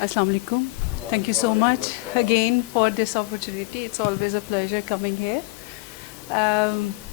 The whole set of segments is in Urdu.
Assalamu alaikum. Thank you so much again for this opportunity. It's always a pleasure coming here.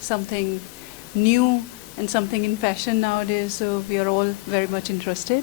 something new and something in fashion nowadays, so we are all very much interested.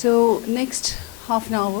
So next half an hour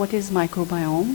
what is microbiome,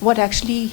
what actually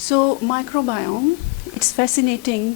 So microbiome, it's fascinating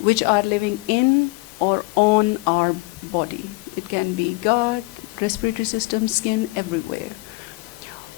which are living in or on our body. It can be gut, respiratory system, skin, everywhere.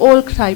all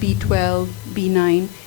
B12, B9,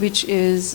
which is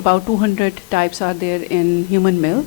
about 200 types are there in human milk.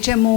HMO,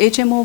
HMO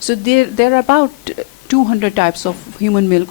So there are about 200 types of human milk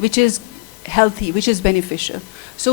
which is healthy, which is beneficial. So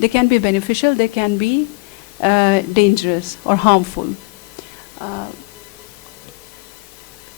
they can be beneficial, they can be dangerous or harmful.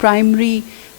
primary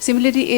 Similarly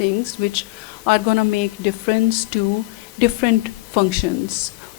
things which are gonna make difference to different functions.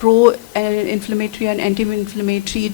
pro inflammatory and anti inflammatory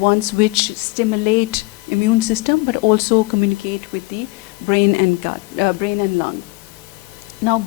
ones which stimulate immune system but also communicate with the brain and gut, brain and lung. Now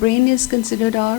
brain is considered our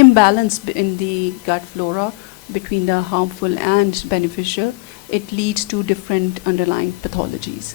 imbalance in the gut flora between the harmful and beneficial, it leads to different underlying pathologies.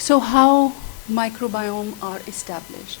So how microbiome are established?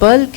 bulk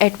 at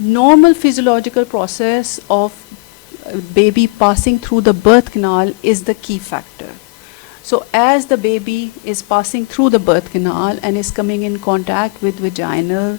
Normal physiological process of baby passing through the birth canal is the key factor. So as the baby is passing through the birth canal and is coming in contact with vaginal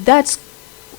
that's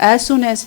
As soon as,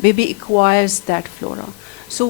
baby acquires that flora. So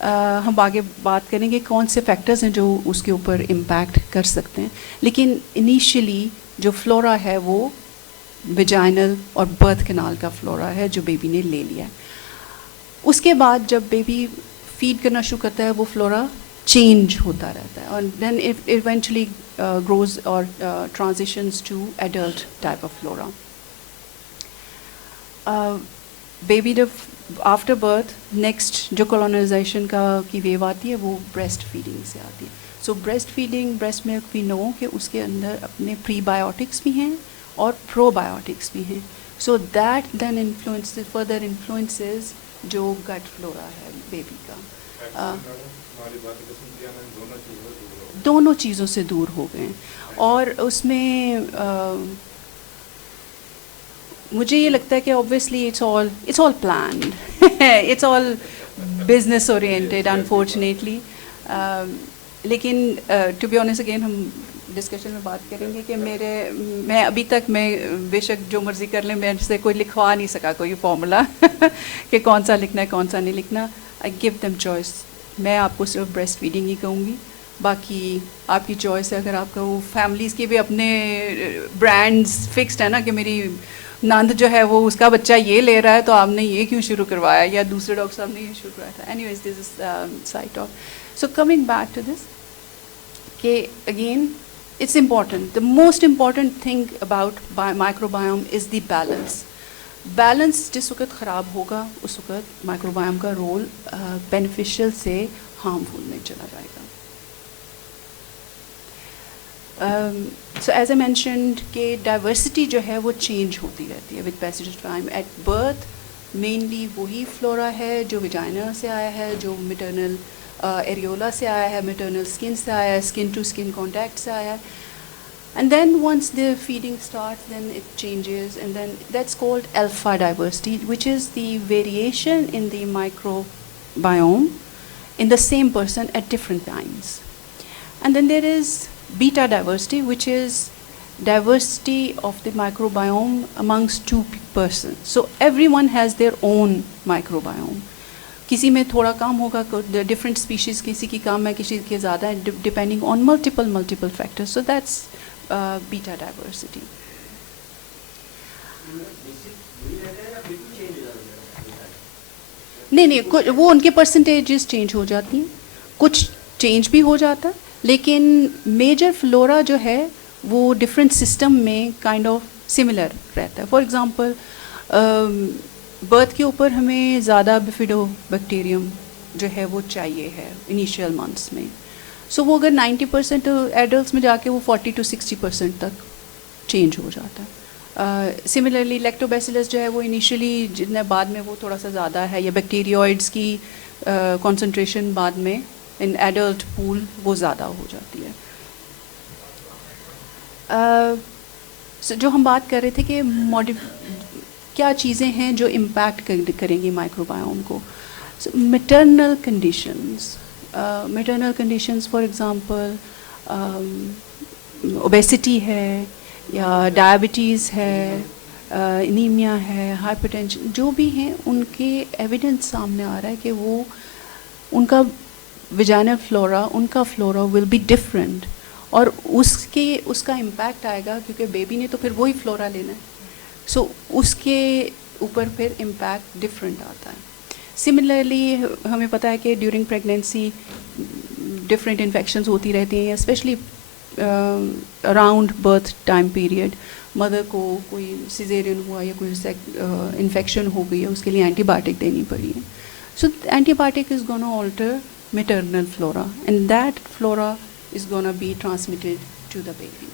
ہم آگے بات کریں گے کون سے فیکٹرز ہیں جو اس کے اوپر امپیکٹ کر سکتے ہیں، لیکن انیشیلی جو فلورا ہے وہ ویجائنل اور برتھ کینال کا فلورا ہے جو بیبی نے لے لیا ہے. اس کے بعد جب بیبی فیڈ کرنا شروع کرتا ہے وہ فلورا چینج ہوتا رہتا ہے اور دین ایونچولی گروز اور transitions to adult type of flora. Baby جب آفٹر برتھ نیکسٹ جو کولونائزیشن کی ویو آتی ہے وہ بریسٹ فیڈنگ سے آتی ہے. سو بریسٹ فیڈنگ، بریسٹ ملک وی نو کہ اس کے اندر اپنے پری بایوٹکس بھی ہیں اور پرو بایوٹکس بھی ہیں. So that then influence further influences جو گٹ فلورا ہے بیبی کا. دونوں چیزوں سے دور ہو گئے ہیں اور اس میں مجھے یہ لگتا ہے کہ obviously it's all planned. It's all business oriented unfortunately. لیکن to be honest again ہم ڈسکشن میں بات کریں گے کہ میں ابھی تک میں بے شک جو مرضی کر لیں میں سے کوئی لکھوا نہیں سکا کوئی فارمولا کہ کون سا لکھنا ہے کون سا نہیں لکھنا. I give them choice. میں آپ کو صرف بریسٹ فیڈنگ ہی کہوں گی، باقی آپ کی چوائس ہے. اگر آپ کا وہ فیملیز کے بھی اپنے برانڈز فکسڈ ہے نا کہ میری نند جو ہے وہ اس کا بچہ یہ لے رہا ہے تو آپ نے یہ کیوں شروع کروایا یا دوسرے ڈاکٹر صاحب نے یہ شروع کروایا تھا. Anyways this is sight off. So coming back to this کہ again it's important, the most important thing about microbiome is the balance. Balance جس وقت خراب ہوگا اس وقت مائکرو بایوم کا رول بینیفیشیل سے ہارمفل میں چلا جائے گا. سو ایز اے مینشنڈ کہ ڈائیورسٹی جو ہے وہ چینج ہوتی رہتی ہے with passage of time. At birth mainly وہی فلورا ہے جو ویجائنا سے آیا ہے، جو میٹرنل ایریولا سے آیا ہے، میٹرنل اسکن سے آیا ہے، اسکن ٹو اسکن کانٹیکٹ سے آیا ہے. And then once the feeding starts, then it changes, and then that's called alpha diversity, which is the variation in the microbiome in the same person at different times. And then there is beta diversity, which is diversity of the microbiome amongst two persons. So everyone has their own microbiome. کسی میں تھوڑا کام ہوگا، ڈفرینٹ اسپیشیز کسی کی کم ہے کسی کی زیادہ ہے، depending on multiple factor. So that's beta diversity. نہیں وہ ان کے پرسنٹیجز چینج ہو جاتی ہیں، کچھ چینج بھی ہو جاتا ہے، لیکن میجر فلورا جو ہے وہ ڈفرینٹ سسٹم میں کائنڈ آف سملر رہتا ہے. فار ایگزامپل برتھ کے اوپر ہمیں زیادہ بفیڈو بیکٹیریم جو ہے وہ چاہیے ہے انیشیل منتھس میں. سو وہ اگر 90% ایڈلٹس میں جا کے وہ 40 to 60% تک چینج ہو جاتا ہے. سملرلی لیکٹوبیسیلس جو ہے وہ انیشیلی جتنے بعد میں وہ تھوڑا سا زیادہ ہے، یا بیکٹیریوئڈس کی کنسنٹریشن بعد میں ان ایڈلٹ پول وہ زیادہ ہو جاتی ہے. جو ہم بات کر رہے تھے کہ کیا چیزیں ہیں جو امپیکٹ کریں گی مائکرو بایوم کو. Maternal conditions for example obesity ہے یا ڈائبٹیز ہے، انیمیا ہے، ہائپرٹینشن، جو بھی ہیں ان کے ایویڈنس سامنے آ رہا ہے کہ وہ ان کا ویجائنل فلورا، ان کا فلورا ول بی ڈفرینٹ، اور اس کا امپیکٹ آئے گا کیونکہ بیبی نے تو پھر وہی فلورا لینا ہے. سو اس کے اوپر پھر امپیکٹ ڈفرینٹ آتا ہے. سملرلی ہمیں پتہ ہے کہ ڈیورنگ پریگنینسی ڈفرینٹ انفیکشنز ہوتی رہتی ہیں، especially around birth time period. Mother کو کوئی سیزیرین ہوا یا کوئی انفیکشن ہو گئی ہے، اس کے لیے اینٹی بایوٹک دینی پڑی ہے. So antibiotic is gonna alter maternal flora and that flora is going to be transmitted to the baby.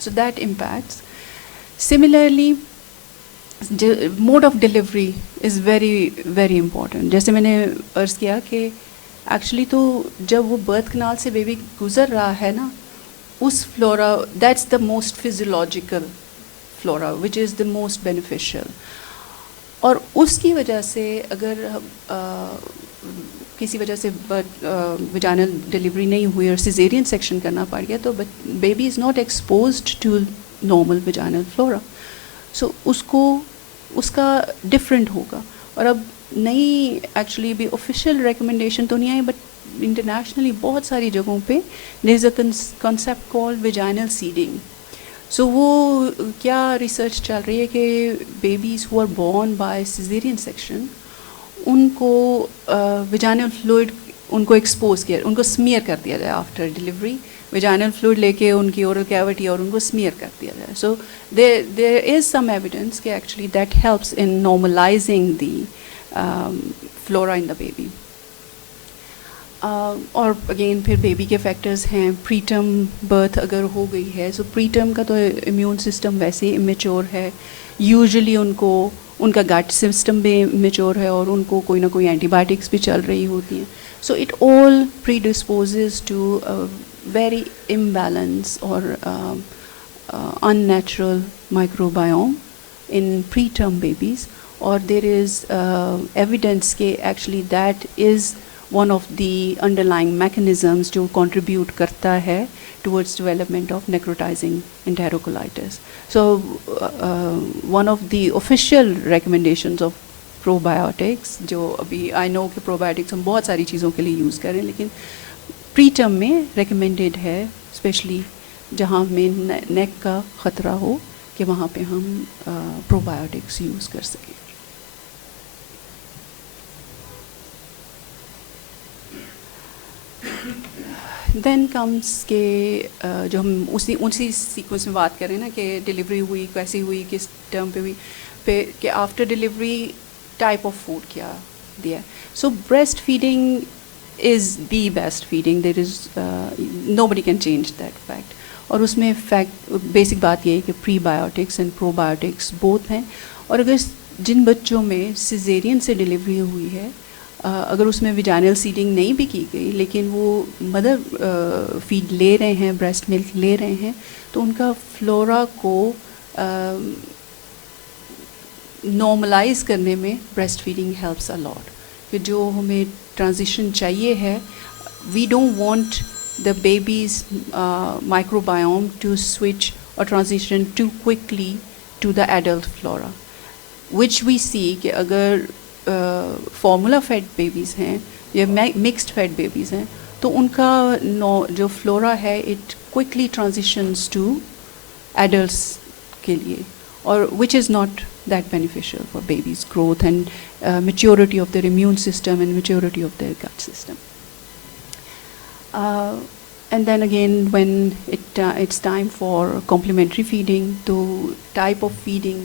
So that impacts. Similarly, mode of delivery is very, very important. جیسے میں نے عرض کیا کہ ایکچولی تو جب وہ برتھ کنال سے بیبی گزر رہا ہے نا، اس flora that's the most physiological flora which is the most beneficial. اور اس کی وجہ سے اگر کسی وجہ سے ویجائنل ڈلیوری نہیں ہوئی اور سیزیرین سیکشن کرنا پڑ گیا تو baby is not exposed to normal vaginal flora. So اس کا ڈفرینٹ ہوگا. اور اب نئی ایکچولی بھی آفیشیل ریکمنڈیشن تو نہیں آئی, بٹ انٹرنیشنلی بہت ساری جگہوں پہ there is a concept called vaginal seeding. So وہ کیا ریسرچ چل رہی ہے کہ babies who are born by caesarean section, ان کو ویجائنل فلوئڈ ان کو ایکسپوز کیا, ان کو سمیئر کر دیا جائے آفٹر ڈلیوری, ویجائنل فلوئڈ لے کے ان کی اورل کیوٹی اور ان کو سمیئر کر دیا جائے. So there is some evidence کہ actually that helps in normalizing the flora in the baby. اور اگین پھر بیبی کے فیکٹرز ہیں, پری ٹرم برتھ اگر ہو گئی ہے, سو پری ٹرم کا تو امیون سسٹم ویسے ہی امیچور ہے, یوزلی ان کو ان کا گٹ سسٹم بھی امیچور ہے اور ان کو کوئی نہ کوئی اینٹی بایوٹکس بھی چل رہی ہوتی ہیں. So it all predisposes to very imbalance اور unnatural microbiome in preterm babies. اور دیر از ایویڈنس کہ actually that is one of the underlying mechanisms جو کنٹریبیوٹ کرتا ہے towards development of necrotizing enterocolitis. So one of the official recommendations of probiotics, جو ابھی آئی نو کہ پرو بایوٹکس ہم بہت ساری چیزوں کے لیے یوز کریں, لیکن پری ٹرم میں ریکمینڈیڈ ہے اسپیشلی جہاں میں نیک کا خطرہ ہو کہ وہاں پہ ہم پرو بایوٹکس یوز کر سکیں. دین کمس کہ جو ہم اسی سیکوینس میں بات کریں نا کہ ڈلیوری ہوئی کیسی ہوئی, کس ٹرم پہ ہوئی, پہ کہ after delivery type of food کیا دیا. So breast feeding is the best feeding, there is nobody can change that fact. اور اس میں بیسک بات یہ ہے کہ prebiotics and probiotics both ہیں. اور اگر جن بچوں میں سیزیرین سے ڈلیوری ہوئی ہے, اگر اس میں ویجائنل سیڈنگ نہیں بھی کی گئی لیکن وہ مدر فیڈ لے رہے ہیں, بریسٹ ملک لے رہے ہیں, تو ان کا فلورا کو نارملائز کرنے میں breast feeding helps a lot. کہ جو ہمیں ٹرانزیشن چاہیے ہے, we don't want the baby's microbiome to switch or transition too quickly to the adult flora, which we see کہ اگر formula fed babies ہیں یا mixed fed babies ہیں تو ان کا جو flora ہے it quickly transitions to adults کے لیے, اور which is not that beneficial for babies' growth and maturity of their immune system and maturity of their gut system. And then again when it's time for complementary feeding, the type of feeding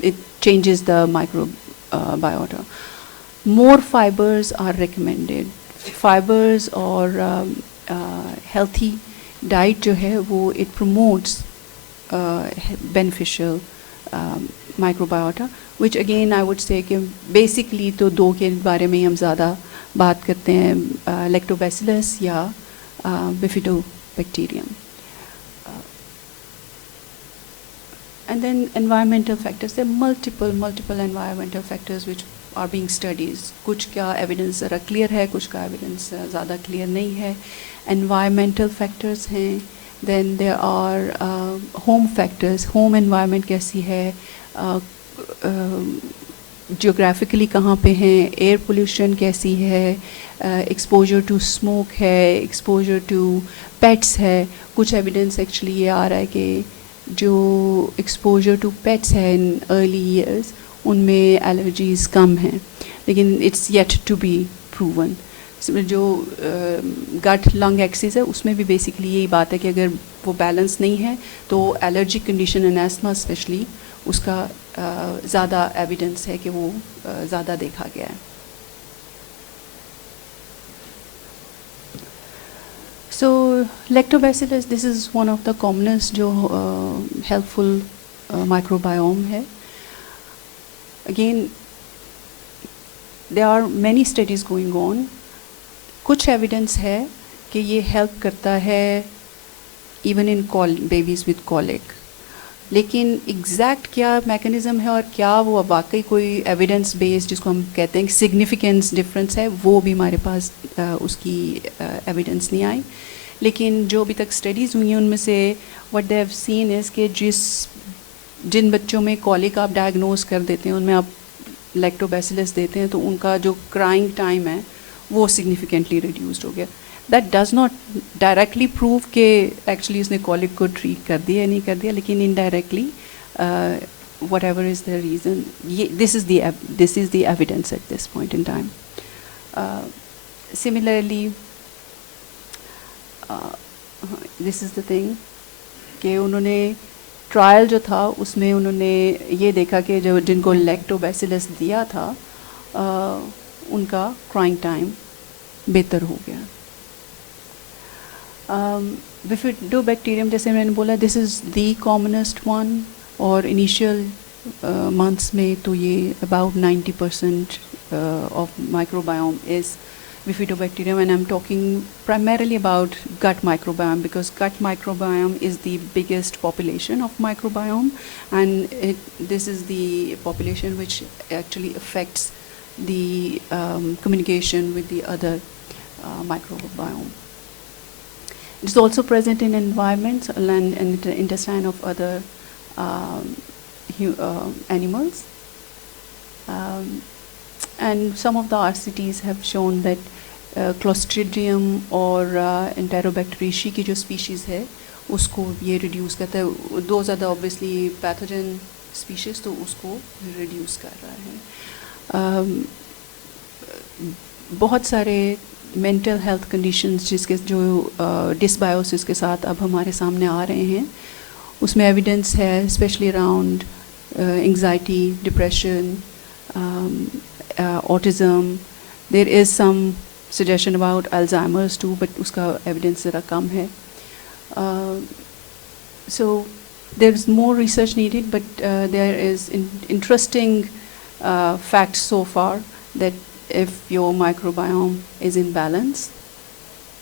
it changes the microbiota. More fibers are recommended. Fibers or healthy diet جو ہے وہ it promotes beneficial microbiota, which again I would say کہ basically تو دو کے بارے میں ہی ہم زیادہ بات کرتے ہیں, لیکٹوبیسیلس یا bifidobacterium. And then environmental factors, there are multiple environmental factors which are being studied. کچھ کا ایویڈنس ذرا کلیئر ہے, کچھ کا ایویڈنس زیادہ کلیئر نہیں ہے. environmental factors ہیں, then there are home factors, home environment کیسی ہے, جیوگرافکلی کہاں پہ ہیں, ایئر پولیوشن کیسی ہے, ایکسپوجر ٹو اسموک ہے, ایکسپوجر ٹو پیٹس ہے. کچھ ایویڈنس ایکچولی یہ آ رہا ہے کہ جو ایکسپوجر ٹو پیٹس ہے ان ارلی ایئرس ان میں الرجیز کم ہیں, لیکن it's yet to be proven. جو گٹ لنگ ایکسس ہے اس میں بھی بیسکلی یہی بات ہے کہ اگر وہ بیلنس نہیں ہے تو allergic condition in asthma especially اس کا زیادہ ایویڈنس ہے کہ وہ زیادہ دیکھا گیا ہے. سو lactobacillus this is one of the commensals جو ہیلپ فل مائکروبائوم ہے. Again there are many studies going on. کچھ ایویڈنس ہے کہ یہ ہیلپ کرتا ہے even in babies with colic, لیکن ایگزیکٹ کیا میکینزم ہے اور کیا وہ واقعی کوئی ایویڈنس بیس جس کو ہم کہتے ہیں کہ سگنیفیکنس ڈفرینس ہے, وہ بھی ہمارے پاس اس کی ایویڈنس نہیں آئی. لیکن جو ابھی تک اسٹڈیز ہوئی ہیں ان میں سے وٹ دے ہیو سین از کہ جن بچوں میں کولک آپ ڈائگنوز کر دیتے ہیں ان میں آپ لیکٹوبیسیلس دیتے ہیں تو ان کا جو کرائنگ ٹائم ہے وہ سگنیفیکنٹلی ریڈیوسڈ ہو گیا. That does not directly prove کہ ایکچولی اس نے کولک کو ٹریٹ کر دیا یا نہیں کر دیا, لیکن indirectly whatever is the reason, this is the evidence at this point in time. Similarly this is the thing کہ انہوں نے ٹرائل جو تھا اس میں انہوں نے یہ دیکھا کہ جو جن کو لیکٹوبیسیلس دیا تھا ان کا کرائنگ ٹائم بہتر ہو گیا. بفیڈوبیکٹیریم جیسے میں نے بولا this is the commonest one, اور انیشیل منتھس میں تو یہ about 90% of microbiome is Bifidobacterium, and I'm talking primarily about gut microbiome because gut microbiome is the biggest population of microbiome, and this is the population which actually affects the communication with the other microbiome. It is also present in environments and the intestine of other animals. And some of the RCTs have shown that Clostridium اور Enterobacteriaceae کی جو اسپیشیز ہے اس کو یہ ریڈیوس کرتا ہے. Those are the obviously pathogen species, تو اس کو ریڈیوس کر رہا ہے. بہت سارے مینٹل ہیلتھ کنڈیشنز جس کے جو ڈسبایوسس کے ساتھ اب ہمارے سامنے آ رہے ہیں, اس میں ایویڈنس ہے especially around anxiety, depression, autism. There is some suggestion about Alzheimer's too, but اس کا ایویڈنس ذرا کم ہے. So there is more research needed, but there is interesting facts so far that if your microbiome is in balance,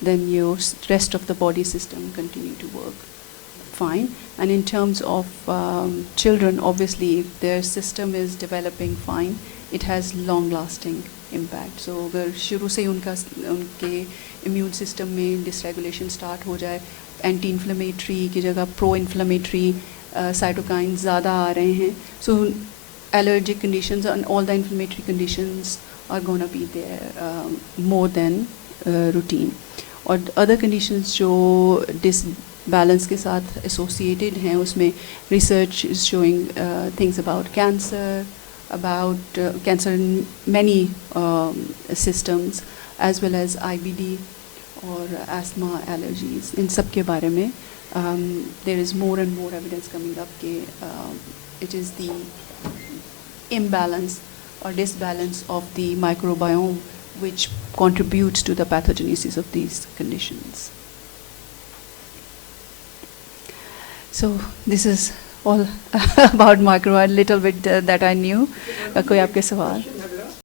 then your rest of the body system continue to work fine. And in terms of children, obviously if their system is developing fine, it has long lasting impact. So اگر شروع سے ان کے امیون سسٹم میں ڈس ریگولیشن اسٹارٹ ہو جائے, اینٹی انفلیمیٹری کی جگہ پرو انفلیمیٹری سائٹوکائن زیادہ آ رہے ہیں, سو allergic conditions and all the inflammatory conditions are going to be there more than routine. اور other conditions جو disbalance کے ساتھ associated ہیں, اس میں research is showing things about cancer, about cancer in many systems, as well as IBD or asthma, allergies. In سب کے بارے میں there is more and more evidence coming up کہ it is the imbalance or disbalance of the microbiome which contributes to the pathogenesis of these conditions. So this is all about microbiome, little bit that I knew. کوئی آپ کے سوال؟